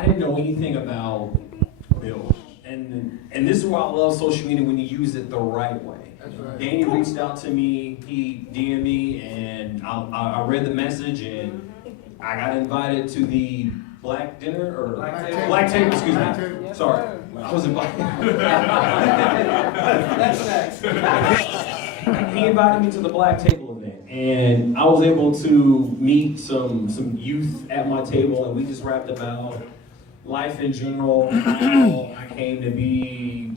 I didn't know anything about Build. And this is why I love social media when you use it the right way. That's right. Danny reached out to me, he DM'd me, and I read the message, and I got invited to the Black dinner, or Black table, excuse Black me. table. Sorry, I was invited. That's next. He invited me to the Black Table event, and I was able to meet some youth at my table, and we just rapped about life in general, how I came to be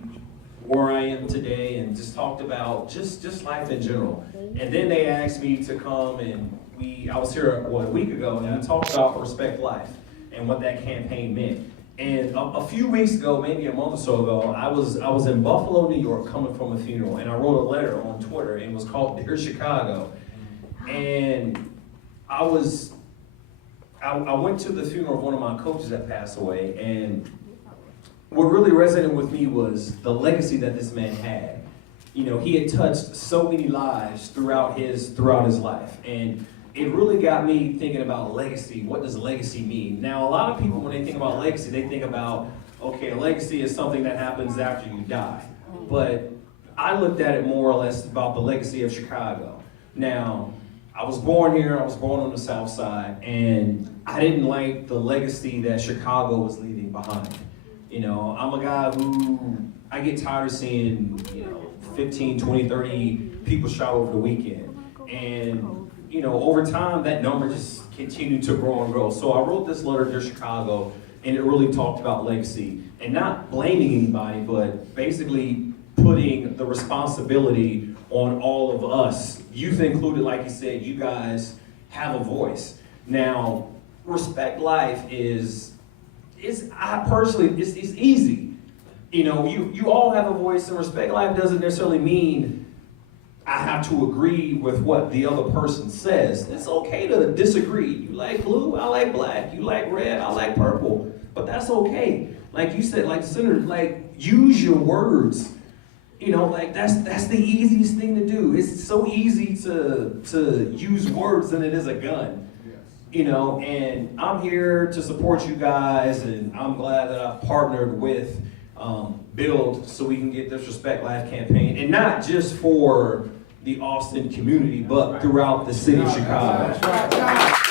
where I am today, and just talked about just life in general. And then they asked me to come, and I was here a week ago, and I talked about Respect Life and what that campaign meant. And a few weeks ago, maybe a month or so ago, I was in Buffalo, New York, coming from a funeral, and I wrote a letter on Twitter, and it was called Dear Chicago. And I went to the funeral of one of my coaches that passed away, and what really resonated with me was the legacy that this man had. You know, he had touched so many lives throughout his life, and it really got me thinking about legacy. What does legacy mean? Now, a lot of people, when they think about legacy, they think about, okay, a legacy is something that happens after you die. But I looked at it more or less about the legacy of Chicago. Now, I was born here, I was born on the South Side, and I didn't like the legacy that Chicago was leaving behind. You know, I'm a guy who, I get tired of seeing, 15, 20, 30 people shot over the weekend. And over time, that number just continued to grow and grow. So I wrote this letter to Chicago, and it really talked about legacy. And not blaming anybody, but basically putting the responsibility on all of us, youth included. Like you said, you guys have a voice. Now, Respect Life it's easy. You all have a voice, and Respect Life doesn't necessarily mean I have to agree with what the other person says. It's okay to disagree. You like blue, I like black. You like red, I like purple. But that's okay. Like you said, like Senator, use your words. That's the easiest thing to do. It's so easy to use words than it is a gun. And I'm here to support you guys, and I'm glad that I've partnered with Build so we can get this Respect Life campaign, and not just for the Austin community, but throughout the city of Chicago. That's right.